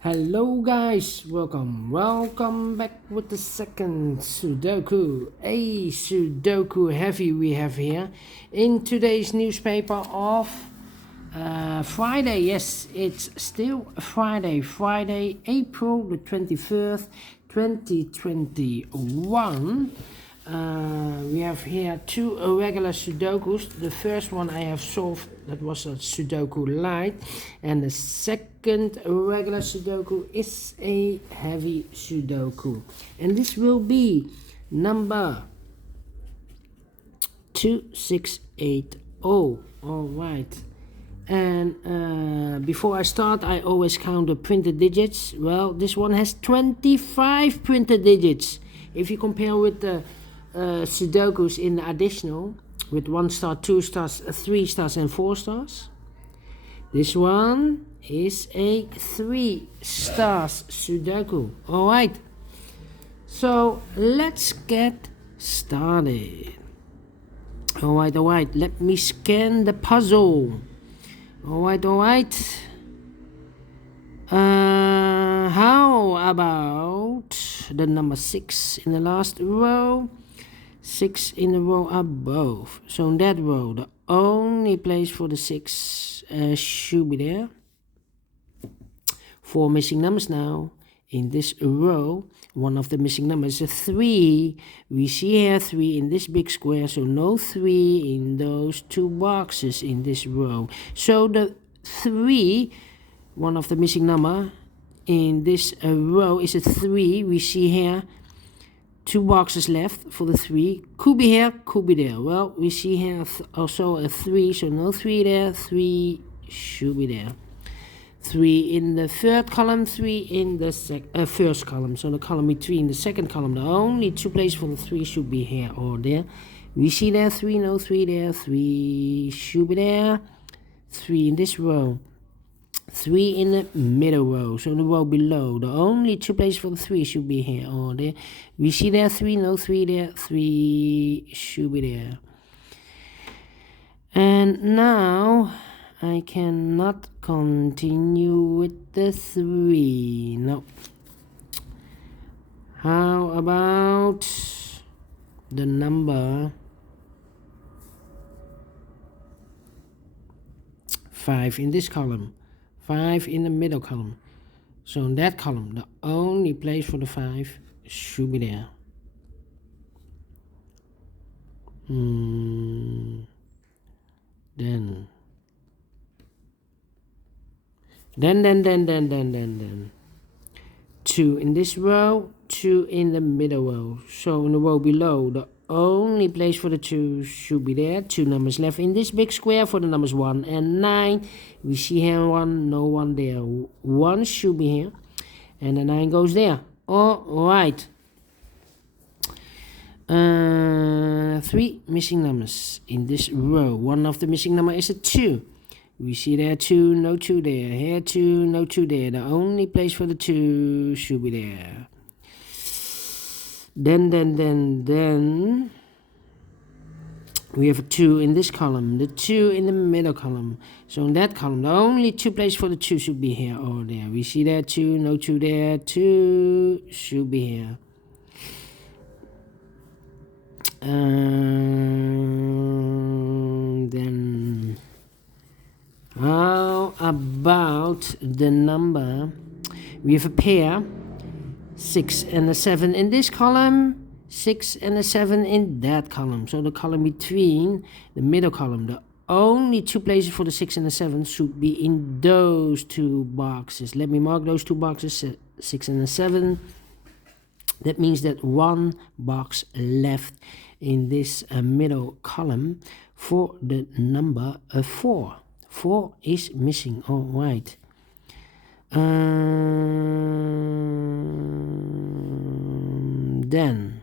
Hello guys, welcome back with the second Sudoku, a Sudoku Heavy we have here in today's newspaper of Friday. Yes, it's still Friday, April the 23rd, 2021. We have here two regular Sudokus. The first one I have solved, that was a Sudoku Light, and the second regular Sudoku is a Heavy Sudoku, and this will be number 2680. All right. And before I start, I always count the printed digits. Well, this one has 25 printed digits. If you compare with the Sudokus in the additional, with 1 star, 2 stars, 3 stars, and 4 stars, this one is a 3 stars Sudoku. Alright, so let's get started. Alright, let me scan the puzzle. Alright. How about the number 6 in the last row? 6 in the row above. So in that row, the only place for the 6 should be there. 4 missing numbers now. In this row, one of the missing numbers is a 3. We see here 3 in this big square, so no 3 in those two boxes in this row. So the 3, one of the missing number in this row is a 3. We see here 2 boxes left for the 3. Could be here, could be there. Well, we see here also a 3, so no 3 there. 3 should be there. 3 in the third column, 3 in the first column. So the column between the second column, the only 2 places for the 3 should be here or there. We see there 3, no 3 there. 3 should be there. 3 in this row. 3 in the middle row, so the row below, the only 2 places for the 3 should be here or there. We see there 3, no 3 there. 3 should be there. And now I cannot continue with the 3. No. How about the number 5 in this column? 5 in the middle column. So in that column, the only place for the 5 should be there. Then 2 in this row, 2 in the middle row. So in the row below, the only place for the 2 should be there. 2 numbers left in this big square for the numbers 1 and 9. We see here 1, no 1 there. 1 should be here, and the 9 goes there. Alright. 3 missing numbers in this row. One of the missing number is a 2. We see there 2, no 2 there. Here 2, no 2 there. The only place for the 2 should be there. Then we have a 2 in this column, the 2 in the middle column. So in that column, the only 2 places for the 2 should be here or there. We see there 2, no 2 there. 2 should be here. Then how about the number? We have a pair, 6 and a 7 in this column, 6 and a 7 in that column. So the column between the middle column, the only 2 places for the 6 and the 7 should be in those 2 boxes. Let me mark those 2 boxes, 6 and a 7. That means that 1 box left in this middle column for the number 4. 4 is missing. Alright. Then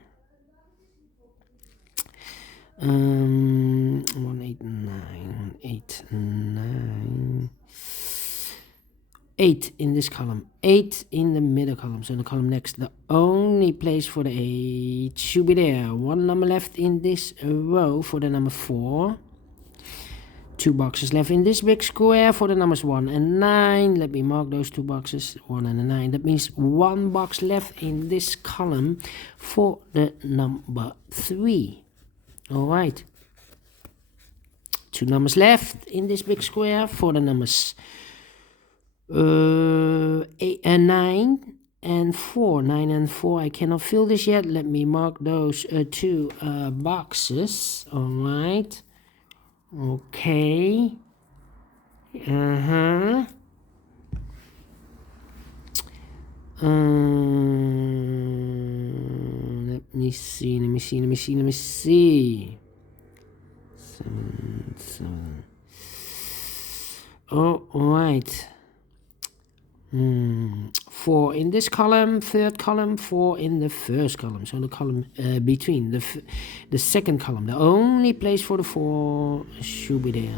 8 in this column, 8 in the middle column, so the column next, the only place for the 8 should be there. 1 number left in this row for the number 4. 2 boxes left in this big square for the numbers 1 and 9. Let me mark those 2 boxes, 1 and a 9. That means 1 box left in this column for the number 3. All right. 2 numbers left in this big square for the numbers 8 and 9 and 4. 9 and 4. I cannot fill this yet. Let me mark those 2 boxes. All right. Okay. Let me see. 7. All right. 4 in this column, third column, 4 in the first column. So the column between the second column. The only place for the 4 should be there.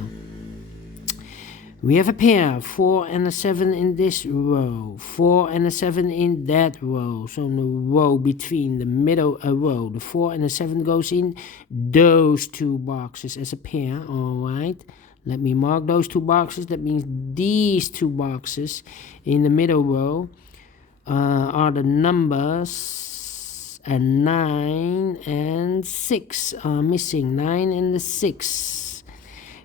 We have a pair, 4 and a 7 in this row, 4 and a 7 in that row. So the row between the middle row, the 4 and the 7 goes in those 2 boxes as a pair. All right. Let me mark those 2 boxes. That means these 2 boxes in the middle row are the numbers 9 and 6 are missing. 9 and the 6.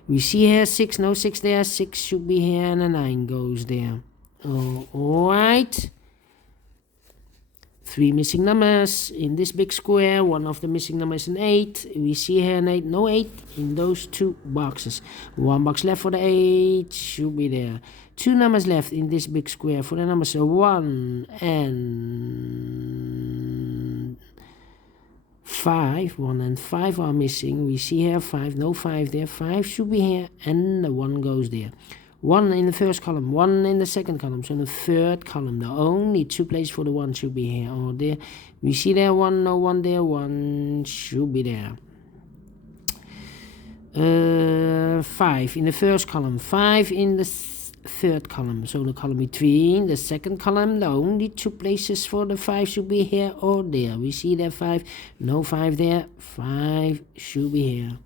We see here 6, no 6 there. 6 should be here and a 9 goes there. All right. 3 missing numbers in this big square. One of the missing numbers is an 8. We see here an 8, no 8 in those 2 boxes. 1 box left for the 8 should be there. 2 numbers left in this big square for the numbers 1 and 5. 1 and 5 are missing. We see here 5, no 5 there. 5 should be here and the 1 goes there. 1 in the first column, 1 in the second column. So in the third column, the only 2 places for the 1 should be here or there. We see there 1, no 1 there. 1 should be there. 5 in the first column, 5 in the third column. So the column between the second column, the only 2 places for the 5 should be here or there. We see there 5, no 5 there. 5 should be here.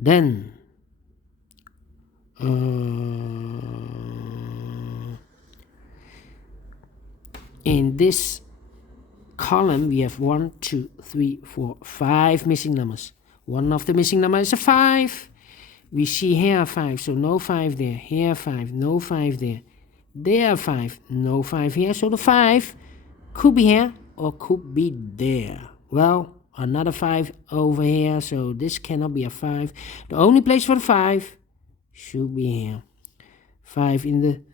Then in this column we have 1, 2, 3, 4, 5 missing numbers. One of the missing numbers is a 5. We see here 5, so no 5 there. Here 5, no 5 there. There 5, no 5 here. So the 5 could be here or could be there. Well, another 5 over here, so this cannot be a 5. The only place for the 5 should be here. 5 in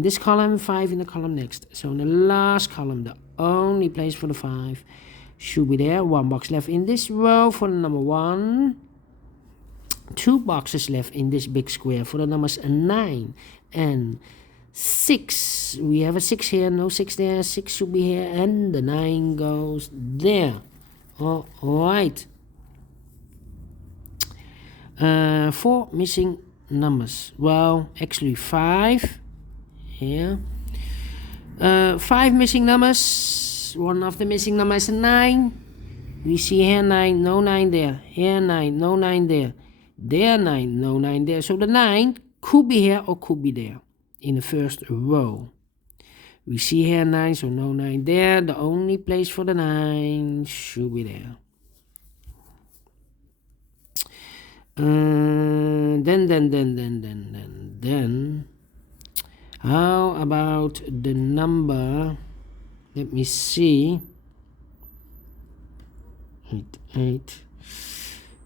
this column, 5 in the column next. So in the last column, the only place for the 5 should be there. 1 box left in this row for the number 1. 2 boxes left in this big square for the numbers 9 and 6. We have a 6 here, no 6 there. 6 should be here and the 9 goes there. All right. 4 missing numbers. Well, actually 5 here. 5 missing numbers. One of the missing numbers is 9. We see here 9, no 9 there. Here 9, no 9 there. There 9, no 9 there. So the 9 could be here or could be there in the first row. We see here 9, so no 9 there. The only place for the 9 should be there. Then, how about the number? Let me see. 8.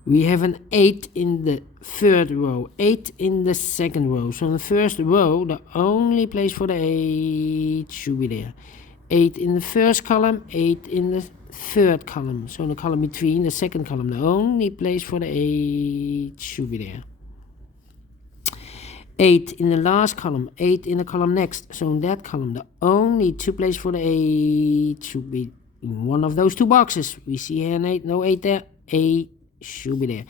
We have an 8 in the third row, 8 in the second row. So in the first row, the only place for the 8 should be there. 8 in the first column, 8 in the third column. So in the column between the second column, the only place for the 8 should be there. 8 in the last column, 8 in the column next. So in that column, the only 2 places for the 8 should be in one of those 2 boxes. We see here an 8, no 8 there. 8 should be there.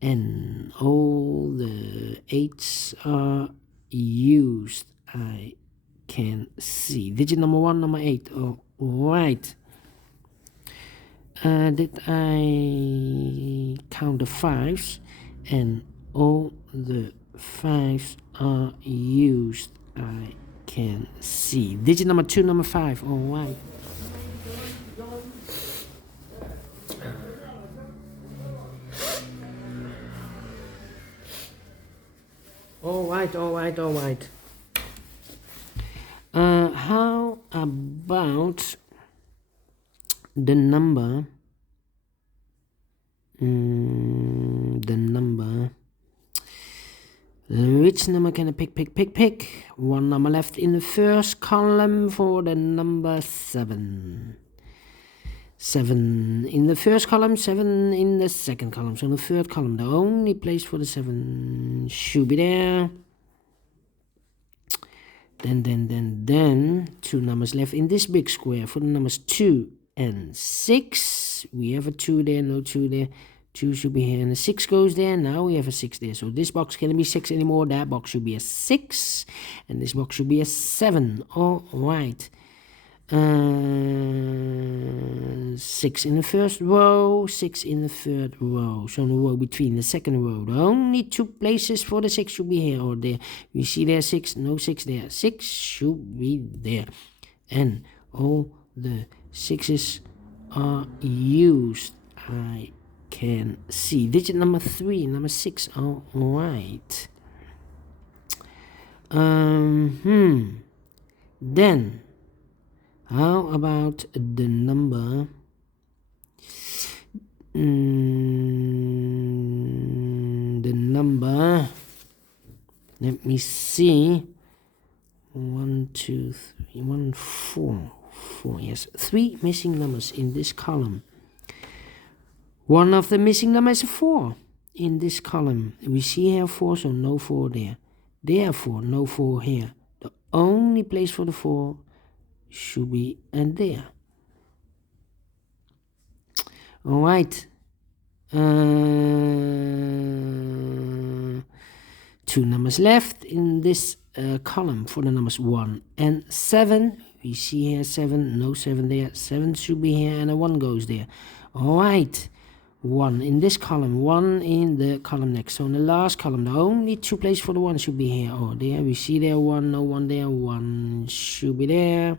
And all the 8s are used. I can see. Digit number 1, number 8. All right. Did I count the fives? And all the fives are used. I can see. Digit number 2, number 5. All right. All right. How about the number? Which number can I pick? One number left in the first column for the number 7. 7 in the first column, 7 in the second column. So in the third column, the only place for the 7 should be there. Then 2 numbers left in this big square for the numbers 2 and 6. We have a 2 there, no 2 there. 2 should be here, and a 6 goes there. Now we have a 6 there. So this box can't be 6 anymore. That box should be a 6, and this box should be a 7. All right. 6 in the first row, 6 in the third row. So in the row between the second row, the only 2 places for the 6 should be here or there. You see there 6, no 6 there. 6 should be there. And all the 6s are used. I can see. Digit number 3, number 6. All right. Then how about the number? Let me see. 1, 2, 3, 1, 4. 4, yes. 3 missing numbers in this column. One of the missing numbers is a 4 in this column. We see here 4, so no 4 there. Therefore, no 4 here. The only place for the 4 should be and there. All right. 2 numbers left in this column for the numbers 1 and 7. We see here 7, no 7 there. 7 should be here, and a 1 goes there. All right. 1 in this column, 1 in the column next. So in the last column, the only 2 places for the 1 should be here or there. We see there 1, no 1 there. 1 should be there.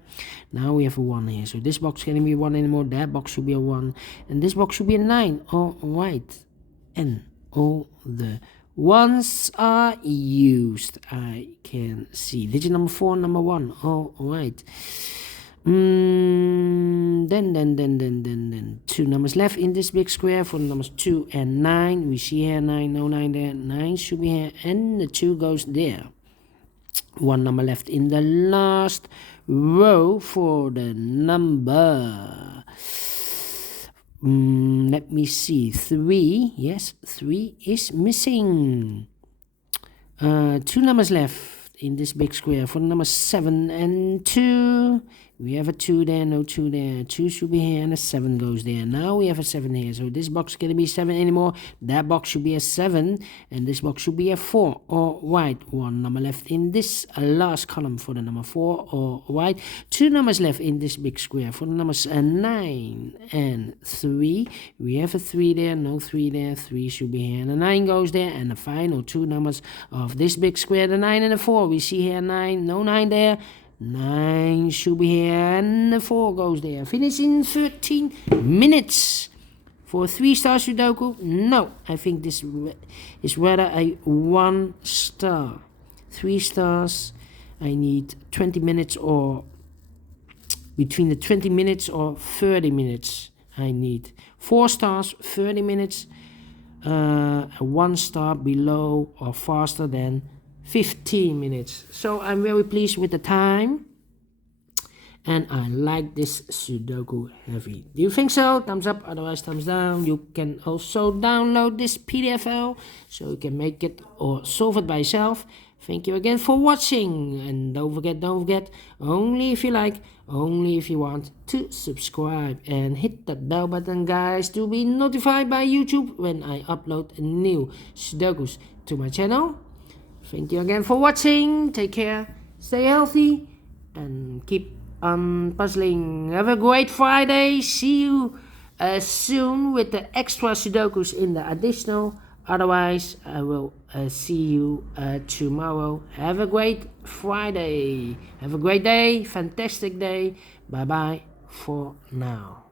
Now we have a 1 here. So this box can't be 1 anymore. That box should be a 1. And this box should be a 9. All right. And all the 1s are used. I can see. Digit number 4, number 1. All right. Then 2 numbers left in this big square for the numbers 2 and 9. We see here 9, no 9 there. 9 should be here, and the 2 goes there. 1 number left in the last row for the number. Let me see. 3. Yes, 3 is missing. 2 numbers left in this big square for the numbers 7 and 2. We have a 2 there, no 2 there. 2 should be here, and a 7 goes there. Now we have a 7 here. So this box can't be 7 anymore. That box should be a 7, and this box should be a 4. All right. 1 number left in this last column for the number 4. All right. 2 numbers left in this big square for the numbers 9 and 3. We have a 3 there, no 3 there. 3 should be here, and a 9 goes there. And the final 2 numbers of this big square, the 9 and the 4. We see here 9, no 9 there. 9 should be here, and the 4 goes there. Finish in 13 minutes. For a 3-star Sudoku? No, I think this is rather a 1 star. 3 stars, I need 20 minutes or between the 20 minutes or 30 minutes. I need 4 stars, 30 minutes, a 1 star below or faster than 15 minutes. So I'm very pleased with the time, and I like this Sudoku Heavy. Do you think so? Thumbs up, otherwise thumbs down. You can also download this PDF file so you can make it or solve it by yourself. Thank you again for watching, and don't forget, only if you like, only if you want, to subscribe and hit that bell button, guys, to be notified by YouTube when I upload new Sudokus to my channel. Thank you again for watching. Take care, stay healthy, and keep on puzzling. Have a great Friday. See you soon with the extra Sudokus in the additional. Otherwise, I will see you tomorrow. Have a great Friday. Have a great day. Fantastic day. Bye bye for now.